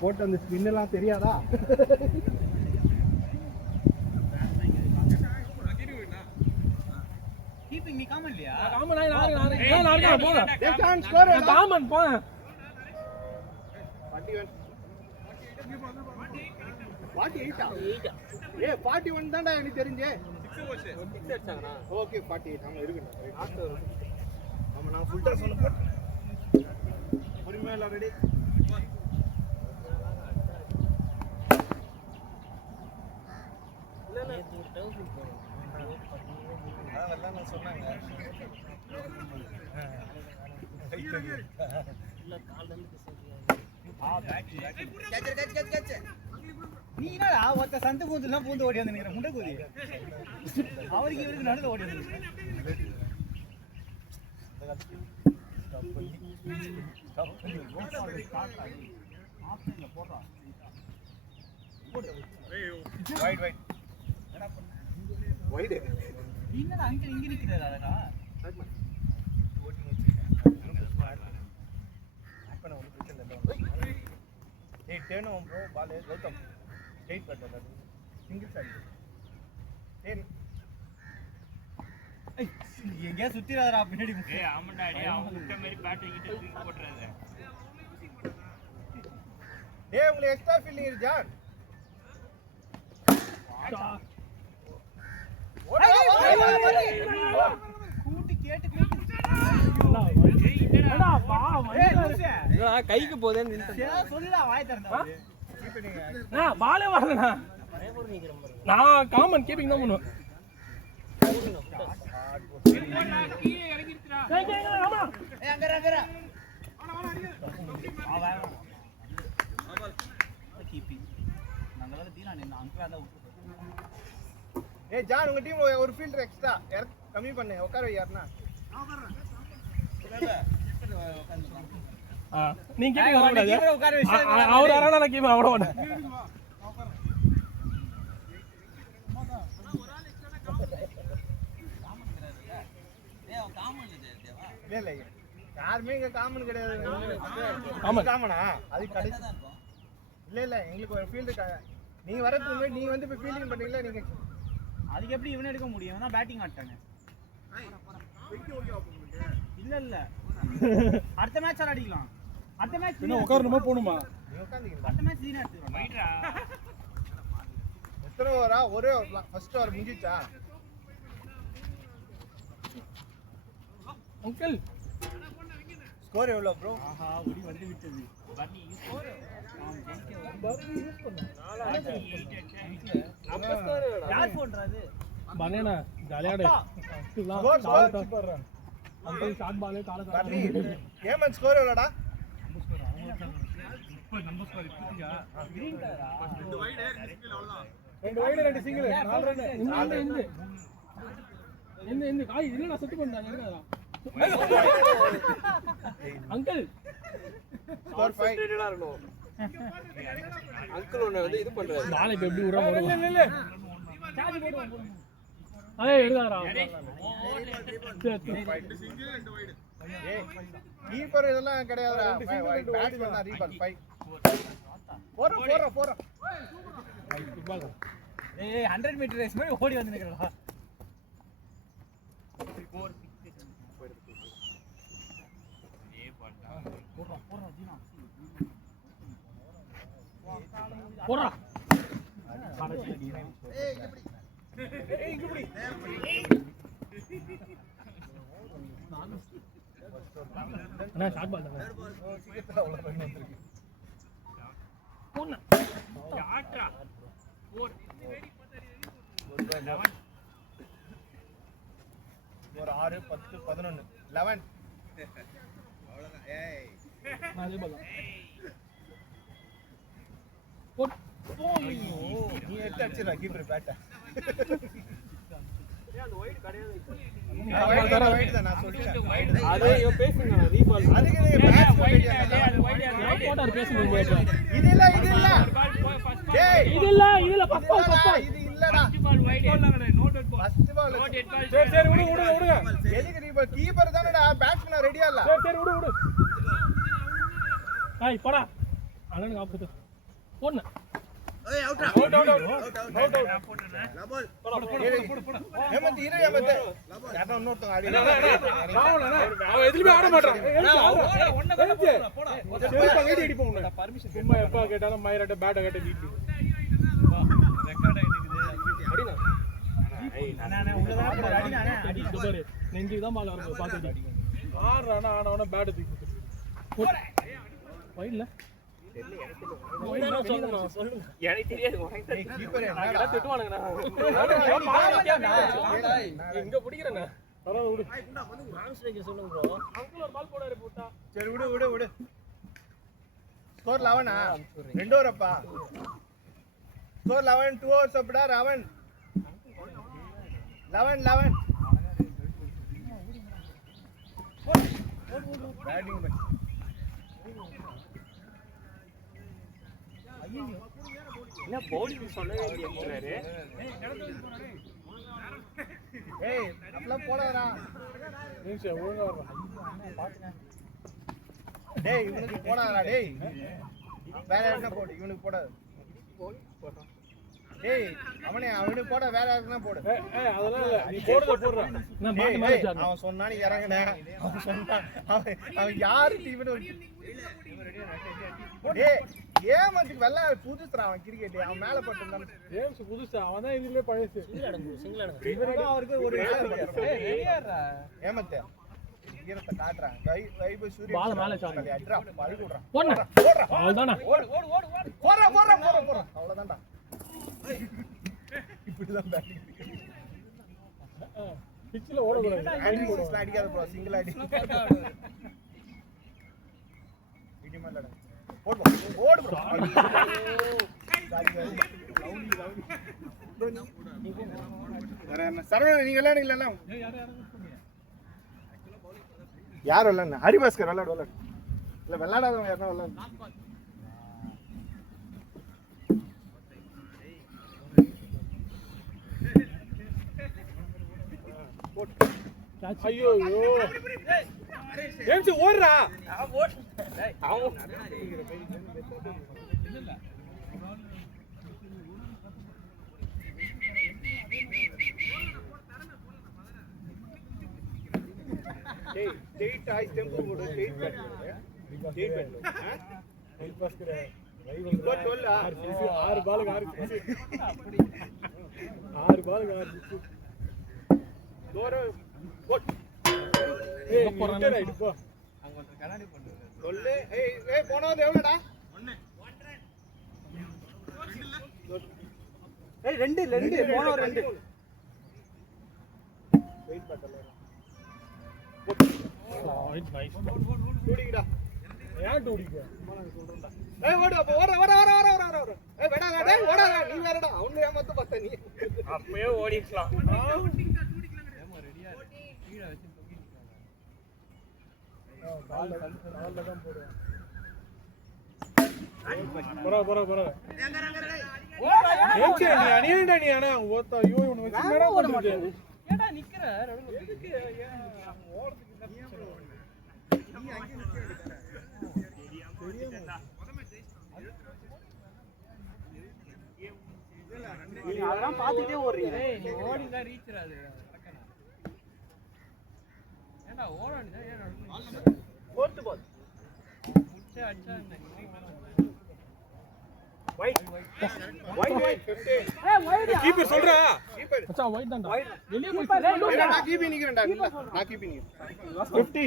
போட்டு அந்த ஸ்பின் எல்லாம் தெரியாதா? கீப்பிங் நீ காமன் இல்லையா? காமன் நான் போங்க. They can't score. காமன் போங்க. 48 ஏ 41 தான்டா எனக்கு தெரிஞ்சே. 6 அடிச்சாங்கடா. ஓகே 48 ஆமா இருக்குடா. ஆமா நான் ஃபுல் டாஸ் சொல்ல போறேன். பொறுமையா எல்லாம் ரெடி. இல்ல அதெல்லாம் நான் சொன்னாங்க. இல்ல கால்ல இருந்து கேட்ச் நீ என்னடா ஒருத்த சந்து பூந்துலாம் பூந்து ஓடி வந்து நிக்கிற முண்டை கூதி அவருக்கு இவருக்கு நடுவுல ஓடி வந்து வைட் என்னடா அங்க இங்க நிக்கிறாரா Hey, turn on bro, ball is welcome. Straight cut that. Single side. Ten. எங்க சுத்திராதடா பின்னாடி ஏய் ஆமாடா டேய் அவன் முட்டை மாதிரி பேட் கிட்ட தூக்கி போட்றாத. டேய் உங்களுக்கு எக்ஸ்ட்ரா ஃபீலிங் இருக்கு ஜான். கூட்டி கேட்டு என்னடா வா என்னடா கைக்கு போதேன்னு சொல்லுடா வாய் திறந்தா நான் பாலே வரலடா நான் காமன் கீப்பிங் தான் பண்ணுவேன் கீழே இறங்கி இருக்குடா. ஆமா ஏய் அங்கடா கீப்பிங் நாங்கள தீனா நின்னு அங்க அத விட்டு ஏய் ஜான் உங்க டீம் ஒரு ஃபீல்டர் எக்ஸ்ட்ரா கம்மி பண்ணு உட்கார வை யாருனா நீங்க கீப்பிங் வர கூடாது அவர் வரனா நான் கீப்பிங் அவட மாட்டேன் இல்ல யாருமே இங்க காமன் கிடையாது காமனா அது கடைசி இல்ல எங்களுக்கு ஒரு ஃபீல்டர் நீங்க வரதுக்கு முன்னாடி நீங்க வந்து இப்ப ஃபீல்டிங் பண்ணீங்களா நீங்க அதுக்கு எப்படி இவனை எடுக்க முடியும் அவனா பேட்டிங் ஆட்டானே இல்ல அடுத்த மேட்ச் அடிக்கலாம் அடுத்த மேட்ச் என்ன உட்காரணுமா போணுமா நீ உட்கார்ந்தீங்க அடுத்த மேட்ச் நீனே எடுத்துறோம் ரைட்ரா. எத்தனை ஓவரா ஒரே ஃபர்ஸ்ட் ஓவர் முடிஞ்சிச்சா அங்கிள் ஸ்கோர் எவ்வளவு ப்ரோ ஆஹா ஓடி வந்து விட்டது பன்னி ஸ்கோர் அப்ப ஸ்கோர் யார் போன்றது அது பனேனா ஜாலியாடு ஸ்கோர் போடுறேன் அங்கிள் ஷாட் பாலே கால பன்னி கேமன் ஸ்கோர் எவ்வளவுடா நம்ம ஸ்கோர் இப்படியா கிரீன் கலரா ரெண்டு வைடு ரெண்டு சிங்கிள் 4 ரன் இந்த காய் இல்லடா செட் பண்ணாங்க என்னடா அங்கிள் ஸ்கோர் 5 இருக்கணும் அங்கிள் ஒண்ணு வந்து இது பண்றாரு நாளைக்கு எப்படி உரம் போடுவோம் இல்ல ஏய் எடுடா ஏய் கீப்பர் இதெல்லாம் கிடையாதுடா பேட்ஸ்மேன் தான் ரீபால் 5 போற ஏய் 100 மீட்டர் ரேஸ் மாதிரி ஓடி வந்து நிக்கறடா போடா ஏய் இங்க புடி அண்ணா ஷாட் பால் தான் அவ்வளவு ரன் வந்திருக்கு போண்ணா ஷாட்ரா 4 ஒரு 6 10 11 11 அவ்வளவுதான் ஏய் அதே பால் போட் நீ எடுத்து அடிச்சிரா கீப்பர் பேட்ட அந்த வைட் கிடையாது வைட் தான் நான் சொல்லிட்டேன் அதே இவ பேசுங்க ரீபால் அதுக்கு நீ பேட்ஸ்மேன் போட்டார் பேசுங்க இது இல்ல டேய் இது இல்ல பப்பா இது இல்லடா ball wide not ball first ball சரி விடுங்க எதுக்கு நீ கீப்பர் தானடா பேட்ஸ்மேன் ரெடியா இல்ல சரி விடு ஏய் போடா அண்ணனுக்கு ஆப்போது போடுண்ணே ஹேமந்த் இரு ஹேமந்த் யாரோ இன்னொருத்தங்க ஆடி அவன் எதுலயுமே ஆட மாட்டான் பர்மிஷன் சும்மா எப்ப கேட்டாலும் மயிராட்ட பேட்டை கட்ட வீட்டு நெஞ்சுதான் பால் வரும் பார்த்துட்டு ஆடுறானா ஆனவனா பேட்டை தூக்கி வயல்ல எனக்கு தெரியாது இங்க பிடிக்கிறேண்ணா பரவாயில்ல விடு அங்கிள் ஒரு பால் போடாரு போட்டா சரி விடு விடு விடு score 11 2 ஓவரப்பா score 11 2 overs அப்படா Raavan 11 batting என்ன பவுலிங் சொல்லவே இல்லையாரு ஏய் அப்பலாம் போடாதடா நிமிஷம் ஒழுங்கா வர்றான் டேய் இவனுக்கு போடாதடா டேய் வேற என்ன போடு இவனுக்கு போடாத டேய் அவனுக்கு போட வேற யாருக்குனா போடு அதெல்லாம் இல்ல நீ போடுற நான் பாட்டு மேல வச்சானே அவன் சொன்னா நீ இறங்குனே அவன் சொன்னா அவன் யாரு டீம்னு டேய் ஏமத்துக்கு வெள்ள புதுசுடா அவன் கிரிக்கெட் அவன் மேல பட்டுறான் கேம்ஸ் புதுசா அவன் தான் இதுலயே பழசு இவருக்கு அவருக்கு ஒரு ஏமத்து ஈரத்தை காட்றான் வைப சூரிய பால் மேல சாடு அட்ரா பழி விடுறான் போடுண்ணே அவ்வளவுதானே போறா அவ்வளவுதான்டா இப்படிதான் பேட்டிங் பிட்ச்ல ஓட கூடாது ஆன்டிசிஸ்ல அடிக்காத ப்ரோ சிங்கிள் அடி இடிமல்லடா ஓடு ப்ரோ சரவணன் நீங்க விளையாடுங்களா யார் விளையாடுங்க ஹரிபாஸ்கர் விளையாடு இல்ல விளையாடாதவங்க யாரும் விளையாடு ஐயோ கேம்ஸ் ஓடுறா டேய் ஸ்ட்ரைட் ஆய் டெம்போ போடு straight bad straight bad Haribhaskar இப்போ சொல்ல 6 பாலுக்கு 6 பாலுக்கு 6 தோர போட் ஏய் போறானே போ சொல்லு ஏய் போனது எவ்வளவுடா 1 ஏய் 2 போனோ 2 வெயிட் பண்ணல இட்ஸ் நைஸ் டூடிங்கடா ஏன் டூடிங்க ஏய் ஓடு அப்ப ஓட ஏய் வேடா டேய் ஓடாத நீ வேறடா அவனே ஏமாத்த பார்த்த நீ அப்பவே ஓடிக்கலாம் பால் தான் போடுவான் போறா ஏன் நீ அணியடா நீ انا ஓத்த ஐயோ இவனை வச்சு மேடா போடுது ஏடா நிக்கற எதுக்கு ஓடுறதுக்கு நீ அங்க நீ அதெல்லாம் பாத்துட்டே ஓடுறீங்க நீ ஓடினா ரீச் ஆகாது ஏடா ஓடணுடா ஏடா ஃபோர்த் பால் முச்ச அடிச்சா வைட் 15 ஏய் வைட் கீப்பர் சொல்றா கீப்பர் மச்சான் வைட் தான்டா வெளிய போய் நான் கீப்பிங் நிக்கிறேன்டா நான் கீப்பிங் 15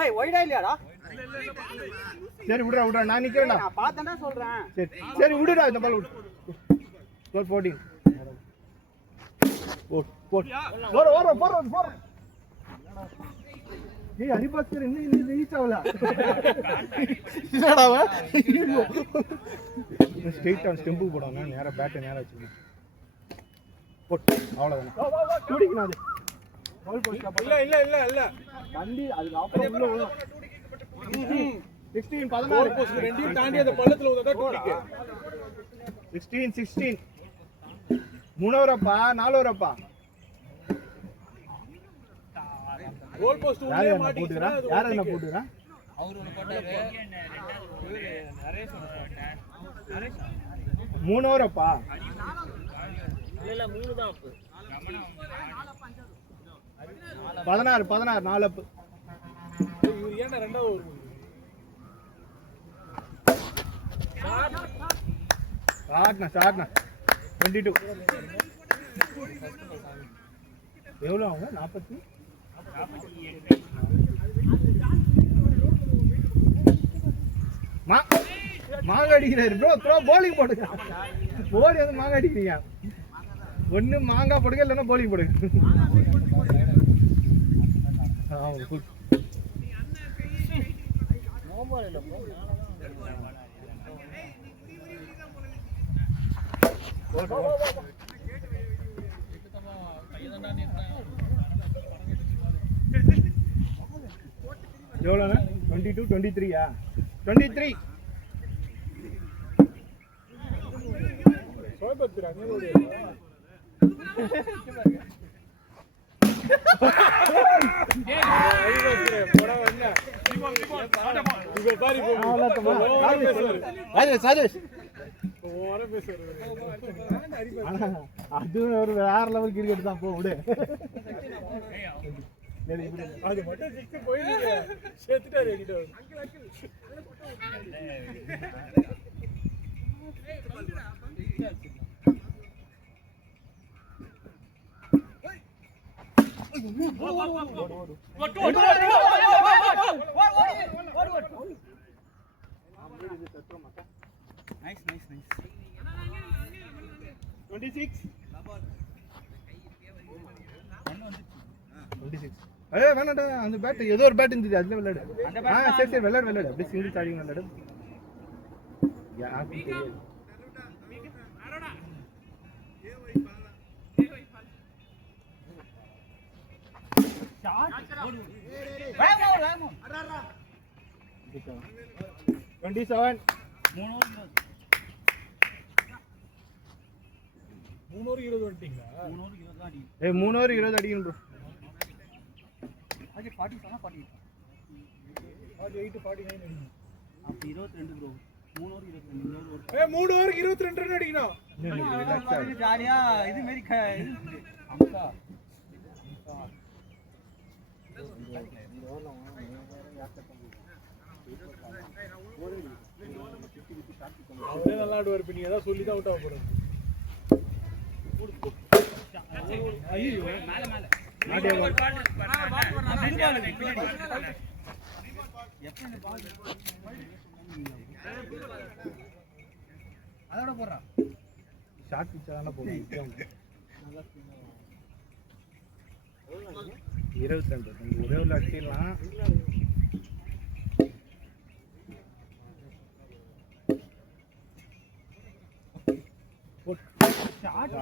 ஏய் வைடா இல்லையாடா சரி விடுடா நான் நிக்கிறேன்டா நான் பார்த்தேன்டா சொல்றேன் சரி விடுடா இந்த பால் விடு ஸ்கோர் 14 போற ஏய் ஹரிபாஸ்கர் இன்னும் ரீச் ஆகல என்னடா அவன் ஸ்ட்ரைட் ஆன் ஸ்டெம்பு போடுவாங்க நேரா பேட் நேரா வச்சிருக்கேன் போட் அவ்வளவுதான் டூடிக்கு அது பால் போட்டா இல்ல வண்டி அதுக்கு அப்புறம் உள்ள விழும் 16 ஒரு 16 போஸ்ட் ரெண்டையும் தாண்டி அந்த பள்ளத்துல ஊதா டூடிக்கு 16 3 ஓவரப்பா 4 ஓவரப்பா கோல் போஸ்ட் உள்ளே மாட்டிக்கிச்சு யார் என்ன போடுறா அவர் ஒன்னு போட்டாரு 3 ஓவரப்பா. இல்ல 3 தான் அப்பு. 16 4 அப்பு. இவர் ஏன்டா ரெண்டாவது ஓவர் ஷாட்னா 22. எவ்வளோ அவங்க 40? மாங்க அடிக்கிறாரு ப்ரோ. த்ரோ போலிங் போடுங்க. போலி வந்து மாங்க அடிக்கிறீங்க. ஒன்று மாங்காய் போடுங்க இல்லைன்னா போலிங் போடுங்க. எவ்வளோண்ணா? 22 23யா? 23. அது ஒரு வேற லெவல் கிரிக்கெட் தான். போ விடு. அது மட்டும் போயிட்டு சேர்த்துட்டாரு. நைஸ் 26. 26. வேணாடா, அந்த பேட் ஏதோ ஒரு பேட் இருந்தது, அதுல விளையாடு. சரி விளையாடு. அப்படியே சிங்கிள் சாடிங் விளையாடு. யாருக்கும் தெரியாது. வேகமா 27. 3 ஓவர் 20 வந்துட்டீங்களா? 3 ஓவர் 20 அடிக்கணும் ப்ரோ. 40 48 49 அடிக்கணும். அப்ப 22 ப்ரோ. 3 ஓவர் 22. 3 ஓவருக்கு 22 ரன் அடிக்கணும். ஜாலியா இது மாதிரி அம்சா அவரே நல்லா ஆடுவார். நீ ஏதாவது சொல்லி தான் அவுட் ஆக போறது. ஐயோ மேல அதோட போடுறான். ஷார்ட் பிச்சா தானே போடுவோம். 22 ஒரே உள்ள அடிச்சிடலாம். Shot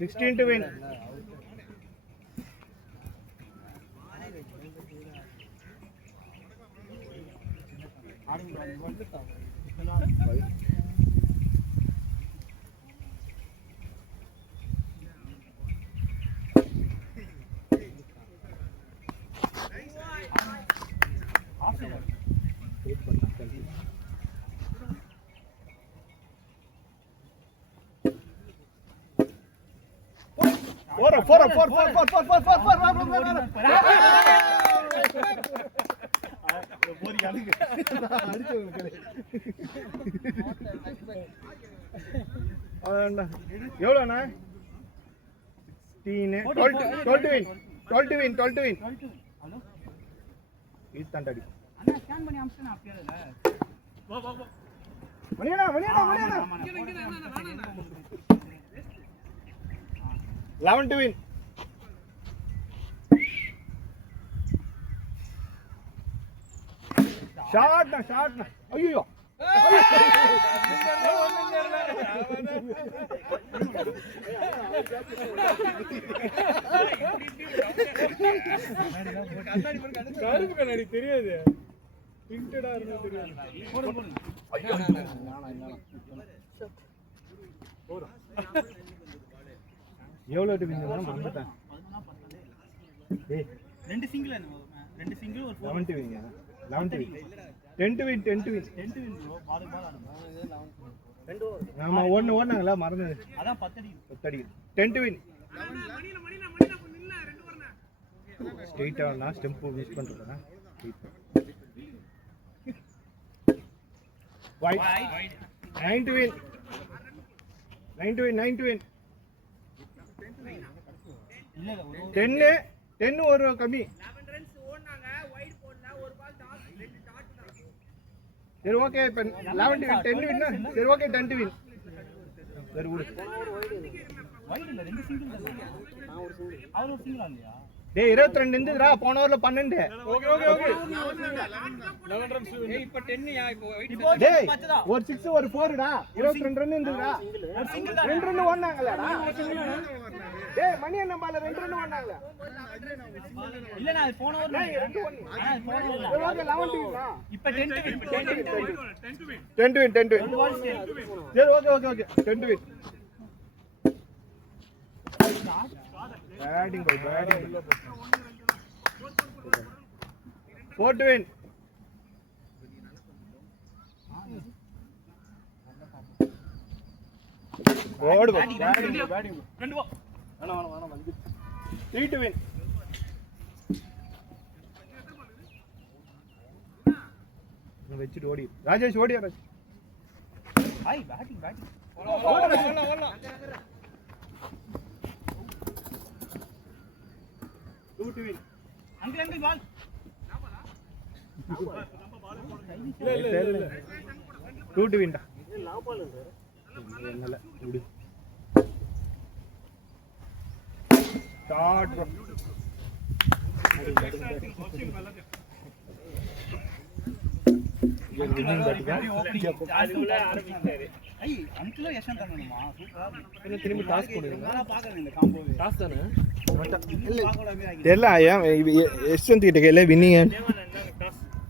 16 to win. Four. எவ்வளோண்ணா? 12 to win. இது தாண்டாடி. அண்ணா ஸ்கேன் பண்ணி அம்சனா அப்படியே மணியண்ணா 11 to win. ஷாட்னா ஐயோ கருப்பு கண்ணாடி தெரியாது. பிரிண்டடா இருந்தா தெரியாது. எவ்வளோ மறந்துட்டேன். ரெண்டு சிங்கிள் ஒரு 11 to win. 11 to win 10 to win 10 to win 10 to win bro. பால் ஆடுங்க. ஆமா ஒன்னு ஓடுனாங்களா மறந்து அதான் 10 அடி. 10 அடி 10 to win ஸ்ட்ரைட்டா நான் ஸ்டெம்ப் யூஸ் பண்றேனா wide 9 to win 9 to win 9 to win இல்ல இல்ல ஒரு 10 10 ஒரு கம்மி சரி ஓகே இப்போ 11 to win 10 win சரி ஓகே 10 to win சரி விடு வைட் இல்ல ரெண்டு சிங்கிள் தான். அவர் ஒரு சிங்கிள் ஆடலையா? டேய் 22 இருந்துடா போன ஓவர்ல 12 ஓகே ஓகே ஓகே 11 ரன்ஸ் இப்போ 10 யா இப்போ இப்போ டேய் பச்சதா. ஒரு 6 ஒரு 4 டா 22 ரன் இருந்துடா ஒரு சிங்கிள் தான். 2 ரன் ஓடுனாங்களாடா டேய் மணி என்ன பால 2 ரன் ஓடுனாங்களா இல்ல நான் போன ஓவர் டேய் 2 ஓடுனீங்க ஆனா போன ஓவர் சரி ஓகே 11 to win இப்ப 10 to win 10 to win 10 to win சரி okay okay okay 10 to win batting boy 4 to win ஓடு ball batting ரெண்டு போ. வேணாம் வந்து 3 to win வெச்சிட்டு ஓடி ராஜேஷ் ஓடியா ராஜேஷ் ஹாய் பேட்டிங் பேட்டிங். ஓடலாம் 2 to win அங்க அங்க பால். இல்ல 2 to win டா என்னல ஓடு ஸ்டார்ட் அதுக்குள்ள ஆரம்பிச்சாரு. ஐ அங்கிள் யஷ்வந்த் அண்ணனுமா சூப்பரா திரும்பி டாஸ் போடுங்க நான் பார்க்கறேன் இந்த காம்போவே. டாஸ் தானே தெரியல யஷ்வந்த் கிட்ட கேள வின்னிங்